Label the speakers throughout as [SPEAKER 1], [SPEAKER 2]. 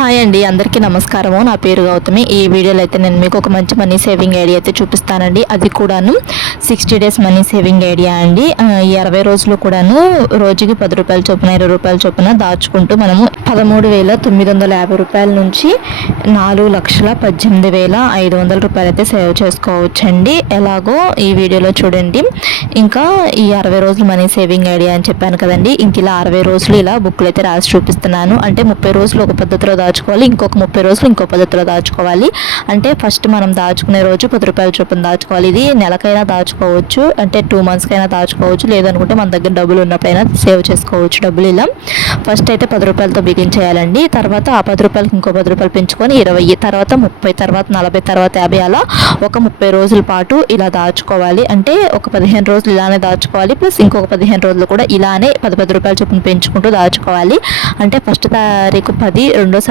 [SPEAKER 1] Hi అండి అందరికీ నమస్కారము. నా పేరు గౌతమి. ఈ వీడియోలో అయితే నేను మీకు ఒక మంచి మనీ సేవింగ్ ఐడియా అయితే చూపిస్తానండి. అది కూడాను sixty days money saving idea అండి. ఈ అరవై రోజులు కూడాను రోజుకి పది రూపాయల చొప్పున ఇరవై రూపాయల చొప్పున దాచుకుంటూ మనము పదమూడు వేల తొమ్మిది వందల యాభై రూపాయల నుంచి నాలుగు లక్షల పద్దెనిమిది వేల ఐదు వందల రూపాయలు అయితే సేవ్ చేసుకోవచ్చండి. ఎలాగో ఈ వీడియోలో చూడండి. ఇంకా ఈ అరవై రోజులు మనీ సేవింగ్ ఐడియా అని చెప్పాను కదండి. ఇంక ఇలా అరవై రోజులు ఇలా బుక్లు అయితే రాసి చూపిస్తున్నాను. అంటే ముప్పై రోజులు ఒక పద్ధతిలో దాచుకోవాలి ఇంకొక ముప్పై రోజులు ఇంకో పద్ధతిలో దాచుకోవాలి. అంటే ఫస్ట్ మనం దాచుకునే రోజు పది రూపాయల చొప్పున దాచుకోవాలి. ఇది నెలకైనా దాచుకోవచ్చు అంటే టూ మంత్స్కైనా దాచుకోవచ్చు లేదనుకుంటే మన దగ్గర డబ్బులు ఉన్నప్పుడైనా సేవ్ చేసుకోవచ్చు డబ్బులు ఇలా. ఫస్ట్ అయితే పది రూపాయలతో బిగించేయాలండి. తర్వాత ఆ పది రూపాయలకి ఇంకో పది రూపాయలు పెంచుకొని ఇరవై తర్వాత ముప్పై తర్వాత నలభై తర్వాత యాభై అలా ఒక ముప్పై రోజుల పాటు ఇలా దాచుకోవాలి. అంటే ఒక పదిహేను రోజులు ఇలానే దాచుకోవాలి ప్లస్ ఇంకొక పదిహేను రోజులు కూడా ఇలానే పది పది రూపాయల చొప్పున పెంచుకుంటూ దాచుకోవాలి. అంటే ఫస్ట్ తారీఖు పది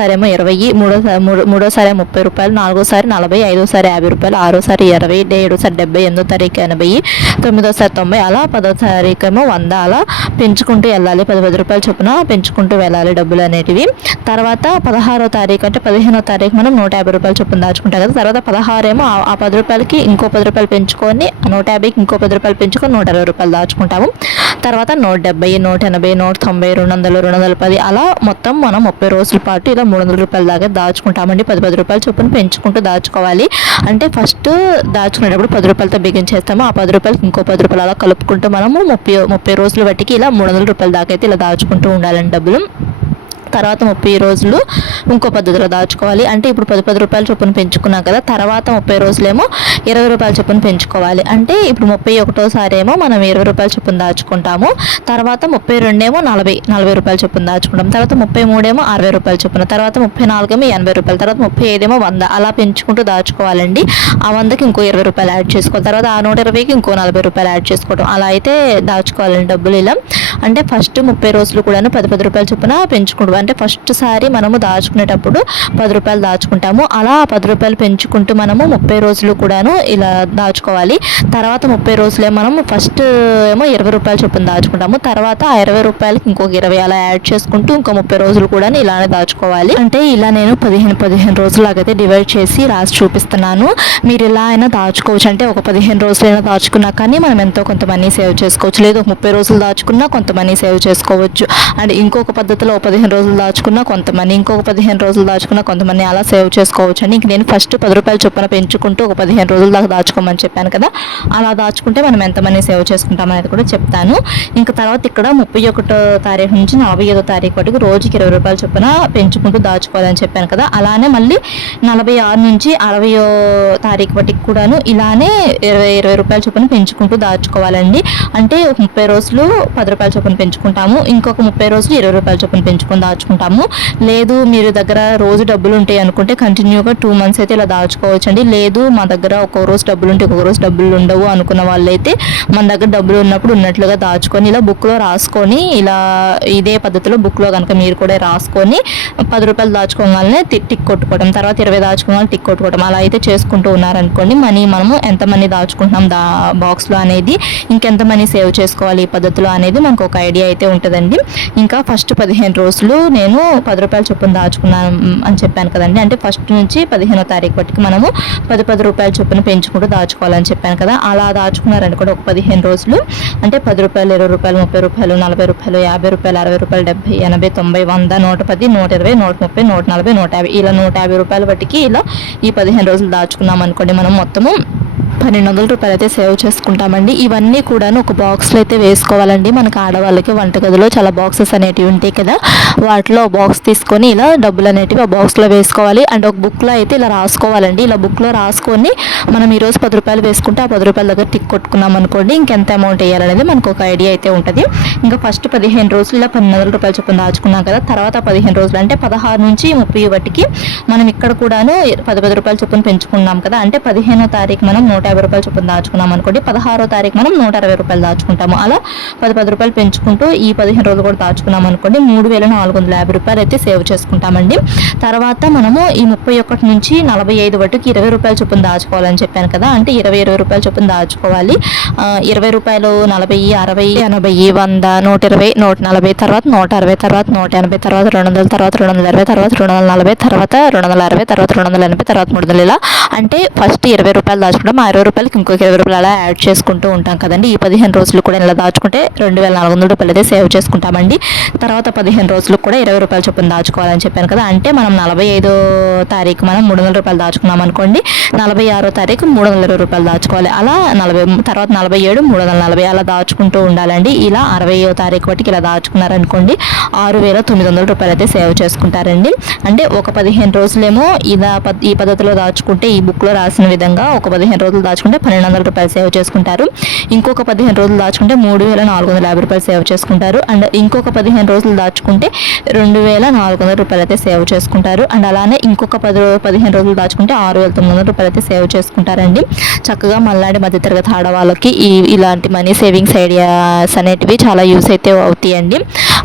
[SPEAKER 1] రెండోసారి ఏమో ఇరవై మూడో మూడోసారి ముప్పై రూపాయలు నాలుగోసారి నలభై ఐదోసారి యాభై రూపాయలు ఆరోసారి ఇరవై ఏడోసారి డెబ్బై ఎనిమిదో తారీఖు ఎనభై తొమ్మిదోసారి తొంభై అలా పదో తారీఖు ఏమో వంద అలా పెంచుకుంటూ వెళ్ళాలి. పది పది రూపాయల చొప్పున పెంచుకుంటూ వెళ్ళాలి డబ్బులు అనేటివి. తర్వాత పదహారో తారీఖు అంటే పదిహేనో తారీఖు మనం నూట యాభై రూపాయల చొప్పున దాచుకుంటాం కదా. తర్వాత పదహారు ఏమో ఆ- పది రూపాయలకి ఇంకో పది రూపాయలు పెంచుకొని నూట యాభైకి ఇంకో పది రూపాయలు పెంచుకొని నూట ఇరవై రూపాయలు దాచుకుంటాము. తర్వాత నూట డెబ్బై నూట ఎనభై నూట తొంభై రెండు వందలు రెండు వందల పది అలా మొత్తం మనం ముప్పై రోజుల పాటు ఇలా మూడు వందల రూపాయల దాకా దాచుకుంటామండి. పది పది రూపాయలు చొప్పున పెంచుకుంటూ దాచుకోవాలి. అంటే ఫస్ట్ దాచుకునేటప్పుడు పది రూపాయలతో బిగించేస్తాము. ఆ పది రూపాయలకి ఇంకో పది రూపాయలు అలా కలుపుకుంటూ మనము ముప్పై ముప్పై రోజుల బట్టికి ఇలా మూడు వందల రూపాయల దాకా అయితే ఇలా దాచుకుంటూ ఉండాలండి డబ్బులు. తర్వాత ముప్పై రోజులు ఇంకో పద్ధతిలో దాచుకోవాలి. అంటే ఇప్పుడు పది పది రూపాయల చొప్పున పెంచుకున్నాం కదా తర్వాత ముప్పై రోజులేమో ఇరవై రూపాయల చొప్పున పెంచుకోవాలి. అంటే ఇప్పుడు ముప్పై ఒకటోసారి ఏమో మనం ఇరవై రూపాయల చొప్పున దాచుకుంటాము. తర్వాత ముప్పై రెండేమో నలభై నలభై రూపాయల చొప్పున దాచుకుంటాం. తర్వాత ముప్పై మూడేమో అరవై రూపాయల చొప్పున తర్వాత ముప్పై నాలుగేమో ఎనభై రూపాయలు తర్వాత ముప్పై ఐదేమో వంద అలా పెంచుకుంటూ దాచుకోవాలండి. ఆ వందకి ఇంకో ఇరవై రూపాయలు యాడ్ చేసుకోవాలి. తర్వాత ఆ నూట ఇరవైకి ఇంకో నలభై రూపాయలు యాడ్ చేసుకోవడం అలా అయితే దాచుకోవాలండి డబ్బులు ఇలా. అంటే ఫస్ట్ ముప్పై రోజులు కూడాను పది పది రూపాయల చొప్పున పెంచుకుంటాం అంటే ఫస్ట్ సారి మనము దాచుకునేటప్పుడు పది రూపాయలు దాచుకుంటాము. అలా పది రూపాయలు పెంచుకుంటూ మనము ముప్పై రోజులు కూడాను ఇలా దాచుకోవాలి. తర్వాత ముప్పై రోజులే మనం ఫస్ట్ ఏమో ఇరవై రూపాయలు చొప్పున దాచుకుంటాము. తర్వాత ఆ ఇరవై రూపాయలకి ఇంకొక ఇరవై అలా యాడ్ చేసుకుంటూ ఇంకో ముప్పై రోజులు కూడా ఇలానే దాచుకోవాలి. అంటే ఇలా నేను పదిహేను పదిహేను రోజులాగైతే డివైడ్ చేసి రాసి చూపిస్తున్నాను. మీరు ఇలా అయినా దాచుకోవచ్చు. అంటే ఒక పదిహేను రోజులైనా దాచుకున్నా కానీ మనం ఎంతో కొంత మనీ సేవ్ చేసుకోవచ్చు. లేదు ఒక ముప్పై రోజులు దాచుకున్నా కొంత మనీ సేవ్ చేసుకోవచ్చు. అండ్ ఇంకొక పద్ధతిలో ఒక పదిహేను రోజులు దాచుకున్నా కొంతమంది ఇంకొక పదిహేను రోజులు దాచుకున్నా కొంతమంది అలా సేవ్ చేసుకోవచ్చు అండి ఇంక నేను ఫస్ట్ పది రూపాయలు చొప్పున పెంచుకుంటూ ఒక పదిహేను రోజుల దాకా దాచుకోమని చెప్పాను కదా. అలా దాచుకుంటే మనం ఎంత మనీ సేవ్ చేసుకుంటాం అనేది కూడా చెప్తాను. ఇంకా తర్వాత ఇక్కడ ముప్పై ఒకటో తారీఖు నుంచి నలభై ఐదో తారీఖు వరకు రోజుకి ఇరవై రూపాయల చొప్పున పెంచుకుంటూ దాచుకోవాలని చెప్పాను కదా. అలానే మళ్ళీ నలభై ఆరు నుంచి అరవయో తారీఖు వాటికి కూడాను ఇలానే ఇరవై ఇరవై రూపాయల చొప్పున పెంచుకుంటూ దాచుకోవాలండి. అంటే ముప్పై రోజులు పది రూపాయల చొప్పున పెంచుకుంటాము. ఇంకొక ముప్పై రోజులు ఇరవై రూపాయల చొప్పున పెంచుకొని దాచుకుంటాము. లేదు మీరు దగ్గర రోజు డబ్బులు ఉంటాయి అనుకుంటే కంటిన్యూగా టూ మంత్స్ అయితే ఇలా దాచుకోవచ్చు అండి లేదు మా దగ్గర ఒక రోజు డబ్బులు ఉంటే ఒక రోజు డబ్బులు ఉండవు అనుకున్న వాళ్ళైతే మన దగ్గర డబ్బులు ఉన్నప్పుడు ఉన్నట్లుగా దాచుకొని ఇలా బుక్లో రాసుకొని ఇలా ఇదే పద్ధతిలో బుక్లో కనుక మీరు కూడా రాసుకొని పది రూపాయలు దాచుకోగానే టిక్ కొట్టుకోవడం తర్వాత ఇరవై దాచుకోగానే టిక్ కొట్టుకోవడం అలా అయితే చేసుకుంటూ ఉన్నారనుకోండి మనీ మనము ఎంత మనీ దాచుకుంటున్నాం దా బాక్స్లో అనేది ఇంకెంత మనీ సేవ్ చేసుకోవాలి ఈ పద్ధతిలో అనేది మనకు ఒక ఐడియా అయితే ఉంటుందండి. ఇంకా ఫస్ట్ పదిహేను రోజులు నేను పది రూపాయల చొప్పున దాచుకున్నాను అని చెప్పాను కదండి. అంటే ఫస్ట్ నుంచి పదిహేనో తారీఖు వరకు మనము పది పది రూపాయల చొప్పున పెంచుకుంటూ దాచుకోవాలని చెప్పాను కదా. అలా దాచుకున్నారని కూడా ఒక పదిహేను రోజులు. అంటే పది రూపాయలు ఇరవై రూపాయలు ముప్పై రూపాయలు నలభై రూపాయలు యాభై రూపాయలు అరవై రూపాయలు డెబ్బై ఎనభై తొంభై వంద నూట పది నూట ఇరవై నూట ముప్పై నూట నలభై నూట యాభై. ఇలా నూట యాభై రూపాయల బట్టికి ఇలా ఈ పదిహేను రోజులు దాచుకున్నాం అనుకోండి మనం మొత్తము పన్నెండు వందల రూపాయలు అయితే సేవ్ చేసుకుంటామండి. ఇవన్నీ కూడాను ఒక బాక్స్లో అయితే వేసుకోవాలండి. మనకు ఆడవాళ్ళకి వంటగదిలో చాలా బాక్సెస్ అనేటివి ఉంటాయి కదా. వాటిలో బాక్స్ తీసుకొని ఇలా డబ్బులు అనేటివి ఆ బాక్స్లో వేసుకోవాలి. అండ్ ఒక బుక్లో అయితే ఇలా రాసుకోవాలండి. ఇలా బుక్లో రాసుకొని మనం ఈరోజు పది రూపాయలు వేసుకుంటే ఆ పది రూపాయల దగ్గర టిక్ కొట్టుకున్నాం అనుకోండి ఇంకెంత అమౌంట్ వేయాలనేది మనకు ఒక ఐడియా అయితే ఉంటుంది. ఇంకా ఫస్ట్ పదిహేను రోజులు ఇలా పన్నెండు వందల రూపాయలు చొప్పున దాచుకున్నాం కదా. తర్వాత పదిహేను రోజులు అంటే పదహారు నుంచి ముప్పై ఒకటికి మనం ఇక్కడ కూడాను పది పది రూపాయలు చొప్పున పెంచుకున్నాం కదా. అంటే పదిహేనో తారీఖు మనం నూట యాభై రూపాయలు చొప్పున దాచుకున్నాం అనుకోండి పదహారో తారీఖు మనం నూట అరవై రూపాయలు దాచుకుంటాము. అలా పది పది రూపాయలు పెంచుకుంటూ ఈ పదిహేను రోజులు కూడా దాచుకున్నాం అనుకోండి మూడు వేల నాలుగు వందల యాభై రూపాయలు అయితే సేవ్ చేసుకుంటామండి. తర్వాత మనము ఈ ముప్పై ఒకటి నుంచి నలభై ఐదు వరకు ఇరవై రూపాయలు చొప్పున దాచుకోవాలని చెప్పాను కదా అంటే ఇరవై ఇరవై రూపాయలు చొప్పున దాచుకోవాలి. ఇరవై రూపాయలు నలభై అరవై ఎనభై వంద నూట ఇరవై నూట నలభై తర్వాత నూట అరవై తర్వాత నూట ఎనభై తర్వాత రెండు వందల తర్వాత రెండు వందల ఇరవై తర్వాత రెండు వందల నలభై తర్వాత రెండు వందల అరవై తర్వాత రెండు వందల ఎనభై తర్వాత మూడు వందల ఇలా అంటే ఫస్ట్ ఇరవై రూపాయలు దాచుకుంటాం ఆ ఇరవై రూపాయలకి ఇంకొక ఇరవై రూపాయలు అలా యాడ్ చేసుకుంటూ ఉంటాం కదండి. ఈ పదిహేను రోజులు కూడా ఇలా దాచుకుంటే రెండు వేల నాలుగు వందల రూపాయలు అయితే సేవ్ చేసుకుంటామండి. తర్వాత పదిహేను రోజులకు కూడా ఇరవై రూపాయలు చొప్పున దాచుకోవాలని చెప్పాను కదా అంటే మనం నలభై ఐదో తారీఖు మనం మూడు వందల రూపాయలు దాచుకున్నాం అనుకోండి నలభై ఆరో తారీఖు మూడు వందల ఇరవై రూపాయలు దాచుకోవాలి. అలా నలభై తర్వాత నలభై ఏడు మూడు వందల నలభై అలా దాచుకుంటూ ఉండాలండి. ఇలా అరవయో తారీఖు వాటికి ఇలా దాచుకున్నారనుకోండి ఆరు వేల తొమ్మిది వందల రూపాయలు అయితే సేవ్ చేసుకుంటారండి. అంటే ఒక పదిహేను రోజులేమో ఇలా పద్- ఈ పద్ధతిలో దాచుకుంటే ఈ ఈ బుక్లో రాసిన విధంగా ఒక పదిహేను రోజులు దాచుకుంటే పన్నెండు వందల రూపాయలు సేవ్ చేసుకుంటారు. ఇంకొక పదిహేను రోజులు దాచుకుంటే మూడు వేల నాలుగు వందల యాభై రూపాయలు సేవ్ చేసుకుంటారు. అండ్ ఇంకొక పదిహేను రోజులు దాచుకుంటే రెండు వేల నాలుగు వందల రూపాయలు అయితే సేవ్ చేసుకుంటారు. అండ్ అలానే ఇంకొక పది పదిహేను రోజులు దాచుకుంటే ఆరు వేల తొమ్మిది వందల రూపాయలు అయితే సేవ్ చేసుకుంటారండి. చక్కగా మళ్ళాంటి మధ్యతరగతి ఆడవాళ్ళకి ఈ ఇలాంటి మనీ సేవింగ్స్ ఐడియాస్ అనేటివి చాలా యూస్ అయితే అవుతాయండి.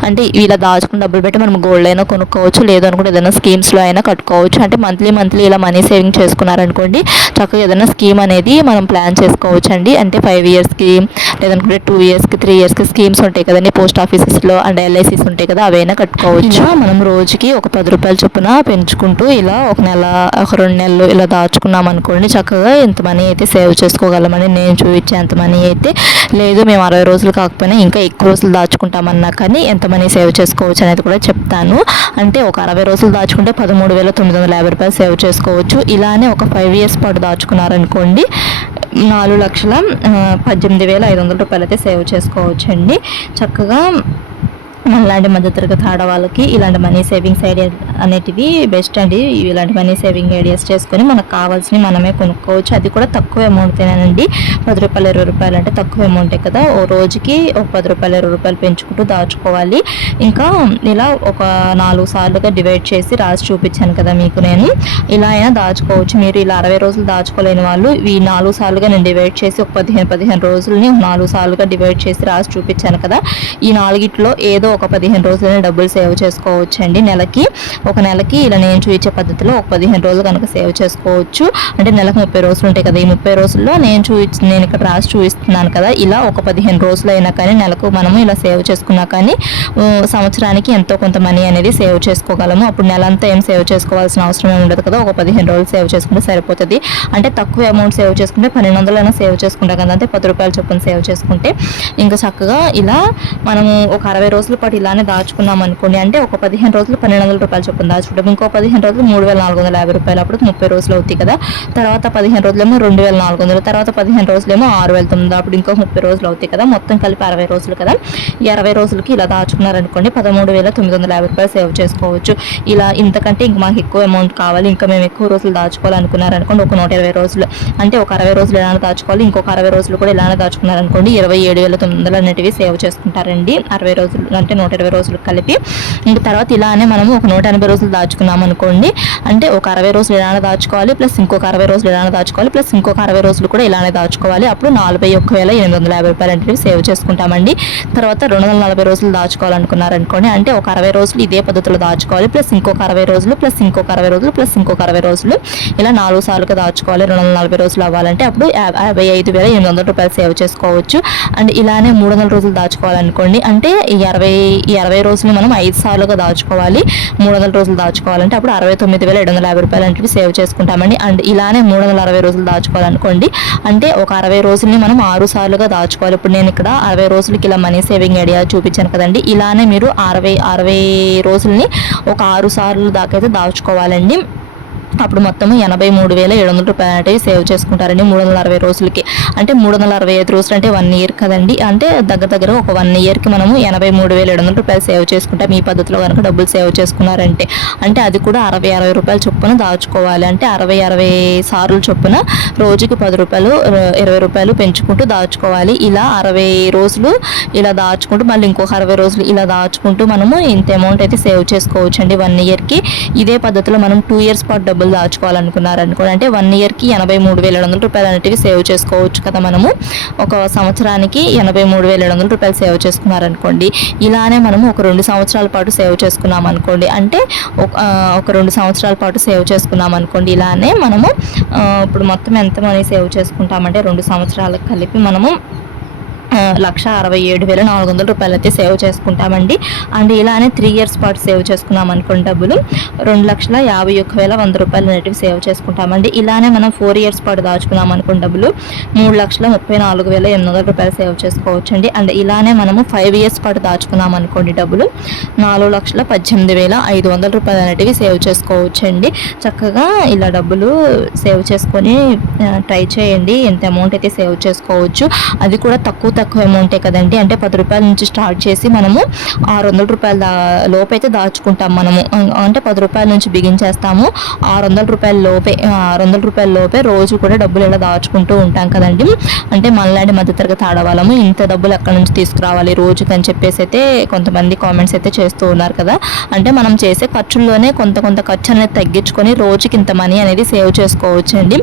[SPEAKER 1] అంటే ఇలా దాచుకుని డబ్బులు పెట్టి మనం గోల్డ్ అయినా కొనుక్కోవచ్చు లేదు అనుకుంటే ఏదైనా స్కీమ్స్లో అయినా కట్టుకోవచ్చు. అంటే మంత్లీ మంత్లీ ఇలా మనీ సేవింగ్ చేసుకున్నారనుకోండి చక్కగా ఏదైనా స్కీమ్ అనేది మనం ప్లాన్ చేసుకోవచ్చు అండి అంటే ఫైవ్ ఇయర్స్కి లేదనుకుంటే టూ ఇయర్స్కి త్రీ ఇయర్స్కి స్కీమ్స్ ఉంటాయి కదండి పోస్ట్ ఆఫీసెస్లో అండ్ ఎల్ఐసీస్ ఉంటాయి కదా అవైనా కట్టుకోవచ్చు. మనం రోజుకి ఒక పది రూపాయల చొప్పున పెంచుకుంటూ ఇలా ఒక నెల ఒక రెండు నెలలు ఇలా దాచుకున్నాం అనుకోండి చక్కగా ఎంత మనీ అయితే సేవ్ చేసుకోగలమని నేను చూపించే ఎంత మనీ అయితే లేదు మేము అరవై రోజులు కాకపోయినా ఇంకా ఎక్కువ రోజులు దాచుకుంటామన్నా కానీ ఎంత మనీ సేవ్ చేసుకోవచ్చు అనేది కూడా చెప్తాను. అంటే ఒక అరవై రోజులు దాచుకుంటే పదమూడు వేల తొమ్మిది వందల యాభై రూపాయలు సేవ్ చేసుకోవచ్చు. ఇలానే ఒక ఫైవ్ ఇయర్స్ పాటు దాచుకున్నారనుకోండి నాలుగు లక్షల పద్దెనిమిది వేల ఐదు వందల రూపాయలు అయితే సేవ్ చేసుకోవచ్చండి. చక్కగా ఇలాంటి మధ్యతరగతి ఆడవాళ్ళకి ఇలాంటి మనీ సేవింగ్స్ ఐడియా అనేటివి బెస్ట్ అండి. ఇలాంటి మనీ సేవింగ్ ఐడియాస్ చేసుకొని మనకు కావాల్సినవి మనమే కొనుక్కోవచ్చు. అది కూడా తక్కువ అమౌంట్తేనండి పది రూపాయలు ఇరవై రూపాయలు అంటే తక్కువ అమౌంటే కదా. ఓ రోజుకి ఒక పది రూపాయలు ఇరవై రూపాయలు పెంచుకుంటూ దాచుకోవాలి. ఇంకా ఇలా ఒక నాలుగు సార్లుగా డివైడ్ చేసి రాసి చూపించాను కదా మీకు నేను. ఇలా అయినా దాచుకోవచ్చు. మీరు ఇలా అరవై రోజులు దాచుకోలేని వాళ్ళు ఈ నాలుగు సార్లుగా నేను డివైడ్ చేసి ఒక పదిహేను పదిహేను రోజులని నాలుగు సార్లుగా డివైడ్ చేసి రాసి చూపించాను కదా. ఈ నాలుగిట్లో ఏదో ఒక పదిహేను రోజులనే డబ్బులు సేవ్ చేసుకోవచ్చు అండి నెలకి ఒక నెలకి ఇలా నేను చూపించే పద్ధతిలో ఒక పదిహేను రోజులు కనుక సేవ్ చేసుకోవచ్చు. అంటే నెలకు ముప్పై రోజులు ఉంటాయి కదా ఈ ముప్పై రోజుల్లో నేను చూపించి నేను ఇక్కడ రాసి చూపిస్తున్నాను కదా ఇలా ఒక పదిహేను రోజులు అయినా కానీ నెలకు మనము ఇలా సేవ్ చేసుకున్నా కానీ సంవత్సరానికి ఎంతో కొంత మనీ అనేది సేవ్ చేసుకోగలము. అప్పుడు నెలంతా ఏం సేవ్ చేసుకోవాల్సిన అవసరం ఏమి ఉండదు కదా ఒక పదిహేను రోజులు సేవ్ చేసుకుంటే సరిపోతుంది. అంటే తక్కువ అమౌంట్ సేవ్ చేసుకుంటే పన్నెండు వందలైనా సేవ్ చేసుకుంటాం కదా అంటే పది రూపాయలు చొప్పున సేవ్ చేసుకుంటే ఇంకా చక్కగా ఇలా మనము ఒక అరవై రోజులు పాటు ఇలానే దాచుకున్నాం అనుకోండి. అంటే ఒక పదిహేను రోజులు పన్నెండు వందల రూపాయలు చొప్పున దాచుకుంటాం. ఇంకో పదిహేను రోజులు మూడు వేల నాలుగు వందల యాభై రూపాయలు అప్పుడు ముప్పై రోజులు అవుతాయి కదా. తర్వాత పదిహేను రోజులేమో రెండు వేల నాలుగు వందలు తర్వాత పదిహేను రోజులేమో ఆరు వేల తొమ్మిది అప్పుడు ఇంకో ముప్పై రోజులు అవుతాయి కదా. మొత్తం కలిపి అరవై రోజులు కదా. ఈ అరవై రోజులకి ఇలా దాచుకున్నారనుకోండి పదమూడు వేల తొమ్మిది వందల యాభై రూపాయలు సేవ్ చేసుకోవచ్చు. ఇలా ఇంతకంటే ఇంక మాకు ఎక్కువ అమౌంట్ కావాలి. ఇంకా మేము ఎక్కువ రోజులు దాచుకోవాలనుకున్నారనుకోండి ఒక నూట ఇరవై రోజులు. అంటే ఒక అరవై రోజులు ఇలానే దాచుకోవాలి. ఇంకొక అరవై రోజులు కూడా ఇలానే దాచుకున్నారనుకోండి ఇరవై ఏడు వేల తొమ్మిది వందలు అనేటివి సేవ్ చేసుకుంటారండి. అరవై రోజులు అంటే నూట ఇరవై రోజులు కలిపి ఇంక తర్వాత ఇలానే మనము ఒక నూట ఎనభై రోజులు దాచుకున్నాం అనుకోండి. అంటే ఒక అరవై రోజులు ఇలానే దాచుకోవాలి ప్లస్ ఇంకొక అరవై రోజులు ఇలానే దాచుకోవాలి ప్లస్ ఇంకొక అరవై రోజులు కూడా ఇలానే దాచుకోవాలి. అప్పుడు నలభై ఒక్క వేల ఎనిమిది వందల యాభై రూపాయలు అంటే సేవ్ చేసుకుంటామండి. తర్వాత రెండు వందల నలభై రోజులు దాచుకోవాలనుకున్నారనుకోండి అంటే ఒక అరవై రోజులు ఇదే పద్ధతిలో దాచుకోవాలి ప్లస్ ఇంకొక అరవై రోజులు ప్లస్ ఇంకొక అరవై రోజులు ప్లస్ ఇంకొక అరవై రోజులు. ఇలా నాలుగు సార్లుగా దాచుకోవాలి రెండు వందల నలభై రోజులు అవ్వాలంటే అప్పుడు యా- యాభై ఐదు వేల ఎనిమిది వందల రూపాయలు సేవ్ చేసుకోవచ్చు. అండ్ ఇలానే మూడు వందల రోజులు దాచుకోవాలనుకోండి అంటే ఈ అరవై ఈ అరవై రోజులు మనం ఐదు సార్లుగా దాచుకోవాలి. మూడు వందల రోజులు దాచుకోవాలంటే అప్పుడు అరవై తొమ్మిది వేల ఏడు వందల యాభై రూపాయలు అంటే సేవ్ చేసుకుంటామండి. అండ్ ఇలానే మూడు వందల అరవై రోజులు దాచుకోవాలనుకోండి అంటే ఒక అరవై రోజుల్ని మనం ఆరు సార్లుగా దాచుకోవాలి. ఇప్పుడు నేను ఇక్కడ అరవై రోజులకి ఇలా మనీ సేవింగ్ ఐడియా చూపించాను కదండి. ఇలానే మీరు అరవై అరవై రోజుల్ని ఒక ఆరు సార్లు దాకైతే అయితే దాచుకోవాలండి. అప్పుడు మొత్తం ఎనభై మూడు వేల ఏడు వందల రూపాయలు అనేవి సేవ్ చేసుకుంటారండి మూడు వందల అరవై రోజులకి. అంటే మూడు వందల అరవై ఐదు రోజులు అంటే వన్ ఇయర్ కదండి. అంటే దగ్గర దగ్గర ఒక వన్ ఇయర్కి మనము ఎనభై మూడు వేల ఏడు వందల రూపాయలు సేవ్ చేసుకుంటాం. ఈ పద్ధతిలో కనుక డబ్బులు సేవ్ చేసుకున్నారంటే. అంటే అది కూడా అరవై అరవై రూపాయల చొప్పున దాచుకోవాలి. అంటే అరవై అరవై సార్లు చొప్పున రోజుకి పది రూపాయలు ఇరవై రూపాయలు పెంచుకుంటూ దాచుకోవాలి. ఇలా అరవై రోజులు ఇలా దాచుకుంటూ మళ్ళీ ఇంకొక అరవై రోజులు ఇలా దాచుకుంటూ మనము ఇంత అమౌంట్ అయితే సేవ్ చేసుకోవచ్చు అండి వన్ ఇయర్కి. ఇదే పద్ధతిలో మనం టూ ఇయర్స్ పాటు డబ్బులు డబ్బులు దాచుకోవాలనుకున్నారనుకోండి అంటే వన్ ఇయర్కి ఎనభై మూడు వేల ఏడు వందల రూపాయలు అనేటివి సేవ్ చేసుకోవచ్చు కదా మనము. ఒక సంవత్సరానికి ఎనభై మూడు వేల ఏడు వందల రూపాయలు సేవ్ చేసుకున్నారనుకోండి ఇలానే మనము ఒక రెండు సంవత్సరాల పాటు సేవ్ చేసుకున్నాం అనుకోండి అంటే ఒక ఒక రెండు సంవత్సరాల పాటు సేవ్ చేసుకున్నాం అనుకోండి ఇలానే మనము ఇప్పుడు మొత్తం ఎంత మనీ సేవ్ చేసుకుంటామంటే రెండు సంవత్సరాలకు కలిపి మనము లక్ష అరవై ఏడు వేల నాలుగు వందల రూపాయలు అయితే సేవ్ చేసుకుంటామండి. అండ్ ఇలానే త్రీ ఇయర్స్ పాటు సేవ్ చేసుకున్నాం అనుకోండి డబ్బులు. రెండు లక్షల యాభై ఒక్క వేల వంద రూపాయలు అనేటివి సేవ్ చేసుకుంటామండి. ఇలానే మనం ఫోర్ ఇయర్స్ పాటు దాచుకున్నాం అనుకున్న డబ్బులు. మూడు లక్షల ముప్పై నాలుగు వేల ఎనిమిది వందల రూపాయలు సేవ్ చేసుకోవచ్చండి. అండ్ ఇలానే మనము ఫైవ్ ఇయర్స్ పాటు దాచుకున్నాం అనుకోండి డబ్బులు. నాలుగు లక్షల పద్దెనిమిది వేల ఐదు వందల రూపాయలు అనేటివి సేవ్ చేసుకోవచ్చండి. చక్కగా ఇలా డబ్బులు సేవ్ చేసుకొని ట్రై చేయండి. ఎంత అమౌంట్ అయితే సేవ్ చేసుకోవచ్చు. అది కూడా తక్కువ తక్కువ అమౌంటే కదండి. అంటే పది రూపాయల నుంచి స్టార్ట్ చేసి మనము ఆరు వందల రూపాయల దా లోపు అయితే దాచుకుంటాం మనము. అంటే పది రూపాయల నుంచి బిగించేస్తాము ఆరు వందల రూపాయల లోపే ఆరు వందల రూపాయల లోపే రోజు కూడా డబ్బులు ఇలా దాచుకుంటూ ఉంటాం కదండి. అంటే మనలాంటి మధ్యతరగతి ఆడవాళ్ళము ఇంత డబ్బులు ఎక్కడి నుంచి తీసుకురావాలి రోజుకి అని చెప్పేసి అయితే కొంతమంది కామెంట్స్ అయితే చేస్తూ ఉన్నారు కదా. అంటే మనం చేసే ఖర్చుల్లోనే కొంత కొంత ఖర్చు అనేది తగ్గించుకొని రోజుకి ఇంత మనీ అనేది సేవ్ చేసుకోవచ్చండి.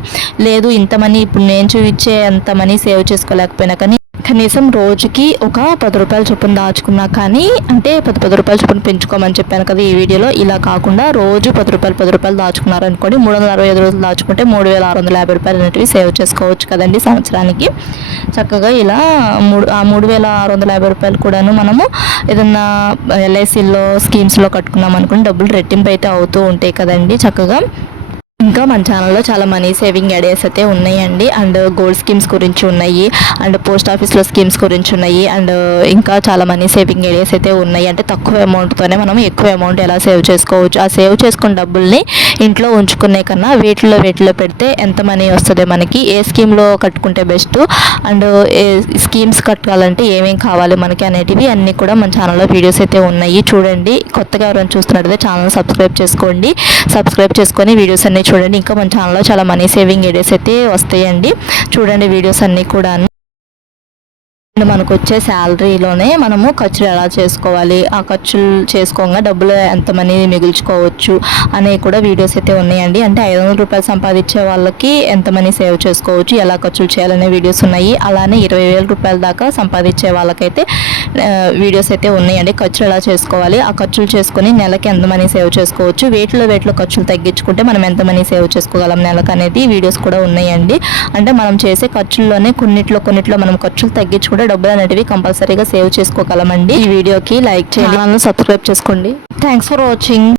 [SPEAKER 1] లేదు ఇంత మనీ ఇప్పుడు నేను చూపించే అంత మనీ సేవ్ చేసుకోలేకపోయినా కానీ కనీసం రోజుకి ఒక పది రూపాయలు చొప్పున దాచుకున్నా కానీ అంటే పది పది రూపాయలు చొప్పున పెంచుకోమని చెప్పాను కదా ఈ వీడియోలో. ఇలా కాకుండా రోజు పది రూపాయలు పది రూపాయలు దాచుకున్నారనుకోండి మూడు వందల అరవై ఐదు రోజులు దాచుకుంటే మూడు వేల ఆరు వందల యాభై రూపాయలు అనేటివి సేవ్ చేసుకోవచ్చు కదండి సంవత్సరానికి. చక్కగా ఇలా మూడు ఆ మూడు వేల ఆరు వందల యాభై రూపాయలు కూడాను మనము ఏదన్నా ఎల్ఐసిలో స్కీమ్స్లో కట్టుకున్నాం అనుకోండి డబ్బులు రెట్టింపు అయితే అవుతూ ఉంటాయి కదండి చక్కగా. ఇంకా మన ఛానల్లో చాలా మనీ సేవింగ్ ఐడియాస్ అయితే ఉన్నాయండి. అండ్ గోల్డ్ స్కీమ్స్ గురించి ఉన్నాయి. అండ్ పోస్ట్ ఆఫీస్లో స్కీమ్స్ గురించి ఉన్నాయి. అండ్ ఇంకా చాలా మనీ సేవింగ్ ఐడియాస్ అయితే ఉన్నాయి. అంటే తక్కువ అమౌంట్తోనే మనం ఎక్కువ అమౌంట్ ఎలా సేవ్ చేసుకోవచ్చు? ఆ సేవ్ చేసుకున్న డబ్బుల్ని ఇంట్లో ఉంచుకునే కన్నా వీటిలో వీటిలో పెడితే ఎంత మనీ వస్తుంది మనకి? ఏ స్కీమ్లో కట్టుకుంటే బెస్ట్ అండ్ ఏ స్కీమ్స్ కట్టాలంటే ఏమేం కావాలి మనకి అనేటివి అన్నీ కూడా మన ఛానల్లో వీడియోస్ అయితే ఉన్నాయి. చూడండి. కొత్తగా ఎవరైనా చూస్తున్నట్టయితే ఛానల్ సబ్స్క్రైబ్ చేసుకోండి. సబ్స్క్రైబ్ చేసుకొని వీడియోస్ అన్ని చూడండి. ఇంకా మన ఛానల్లో చాలా మనీ సేవింగ్ ఐడియాస్ అయితే వస్తాయండి. చూడండి వీడియోస్ అన్నీ కూడా అండ్ మనకు వచ్చే శాలరీలోనే మనము ఖర్చులు ఎలా చేసుకోవాలి? ఆ ఖర్చులు చేసుకోగా డబ్బులు ఎంత మనీ మిగుల్చుకోవచ్చు అనేవి కూడా వీడియోస్ అయితే ఉన్నాయండి. అంటే ఐదు వందల రూపాయలు సంపాదించే వాళ్ళకి ఎంత మనీ సేవ్ చేసుకోవచ్చు? ఎలా ఖర్చులు చేయాలనే వీడియోస్ ఉన్నాయి. అలానే ఇరవై వేల రూపాయల దాకా సంపాదించే వాళ్ళకైతే వీడియోస్ అయితే ఉన్నాయండి. ఖర్చులు ఎలా చేసుకోవాలి? ఆ ఖర్చులు చేసుకుని నెలకి ఎంత మనీ సేవ్ చేసుకోవచ్చు? వేటిలో వేటిలో ఖర్చులు తగ్గించుకుంటే మనం ఎంత మనీ సేవ్ చేసుకోగలం నెలకు అనేది వీడియోస్ కూడా ఉన్నాయండి. అంటే మనం చేసే ఖర్చుల్లోనే కొన్నిట్లో కొన్నిట్లో మనం ఖర్చులు తగ్గించుకుంటే డబ్బులు అనేటివి కంపల్సరీగా సేవ్ చేసుకోగలమండి. ఈ వీడియోకి లైక్ చేయండి. ఛానల్ సబ్స్క్రైబ్ చేసుకోండి. Thanks for watching